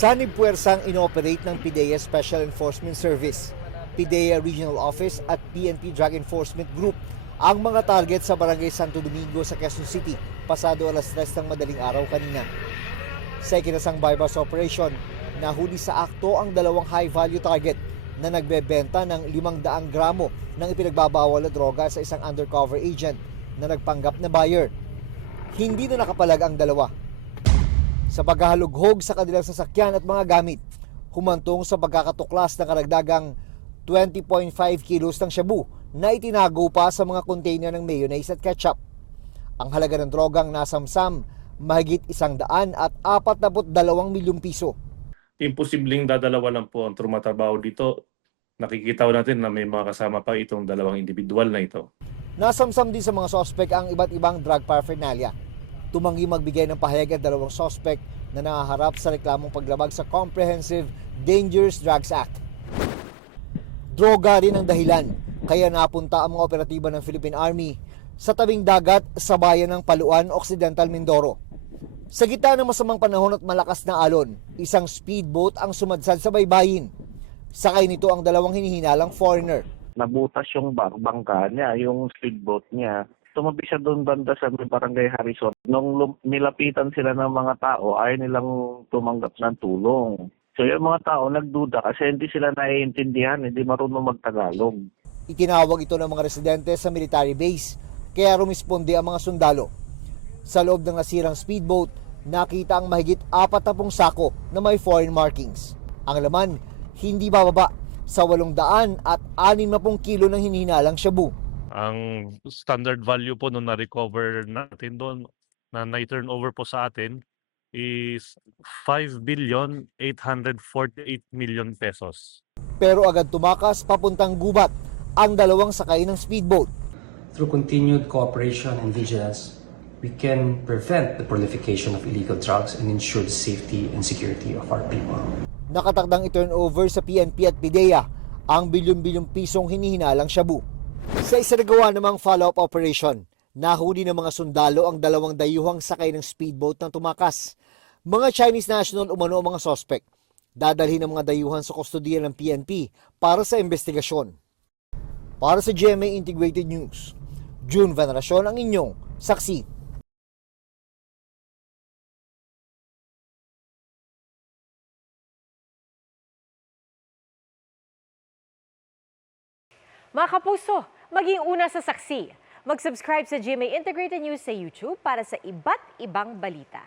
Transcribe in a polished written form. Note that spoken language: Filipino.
Sanib-puwersang inoperate ng PIDEA Special Enforcement Service, PIDEA Regional Office at PNP Drug Enforcement Group ang mga target sa Barangay Santo Domingo sa Quezon City pasado alas 3 ng madaling araw kanina. Sa ikinasang bypass operation, nahuli sa akto ang dalawang high-value target na nagbebenta ng 500 gramo ng ipinagbabawal na droga sa isang undercover agent na nagpanggap na buyer. Hindi na nakapalag ang dalawa. Sa paghahalughog sa kanilang sasakyan at mga gamit, humantong sa pagkakatuklas ng karagdagang 20.5 kilos ng shabu na itinago pa sa mga container ng mayonnaise at ketchup. Ang halaga ng drogang nasamsam, mahigit 142 milyong piso. Imposibleng dadalawa lang po ang tumatrabaho dito. Nakikita natin na may mga kasama pa itong dalawang individual na ito. Nasamsam din sa mga sospek ang iba't ibang drug paraphernalia. Tumanggi magbigay ng pahayag ang dalawang sospek na nahaharap sa reklamong paglabag sa Comprehensive Dangerous Drugs Act. Droga rin ang dahilan, kaya napunta ang mga operatiba ng Philippine Army sa tabing dagat sa bayan ng Paluan, Occidental Mindoro. Sa gitna ng masamang panahon at malakas na alon, isang speedboat ang sumadsad sa baybayin. Sakay nito ang dalawang hinihinalang foreigner. Nabutas yung bangka niya, yung speedboat niya. Tumabi siya doon banda sa Barangay Harrison. Nung nilapitan sila ng mga tao, ayaw nilang tumanggap ng tulong. So yung mga tao nagduda kasi hindi sila naiintindihan, hindi marunong magtagalog. Itinawag ito ng mga residente sa military base, kaya rumisponde ang mga sundalo. Sa loob ng nasirang speedboat, nakita ang mahigit 40 sako na may foreign markings. Ang laman, hindi bababa sa 860 kilo ng hinihinalang shabu. Ang standard value po nung na-recover natin doon, na na-turnover po sa atin, is 5,848,000,000 pesos. Pero agad tumakas papuntang gubat ang dalawang sakay ng speedboat. Through continued cooperation and vigilance, we can prevent the proliferation of illegal drugs and ensure the safety and security of our people. Nakatakdang i-turnover sa PNP at PIDEA ang bilyon-bilyong pisong hinihinalang shabu. Sa isinagawa namang follow-up operation, nahuli ng mga sundalo ang dalawang dayuhang sakay ng speedboat na tumakas. Mga Chinese national umano ang mga sospek. Dadalhin ng mga dayuhan sa kustodiya ng PNP para sa investigasyon. Para sa GMA Integrated News, June Veneracion ang inyong saksi. Mga kapuso, maging una sa saksi. Mag-subscribe sa GMA Integrated News sa YouTube para sa iba't ibang balita.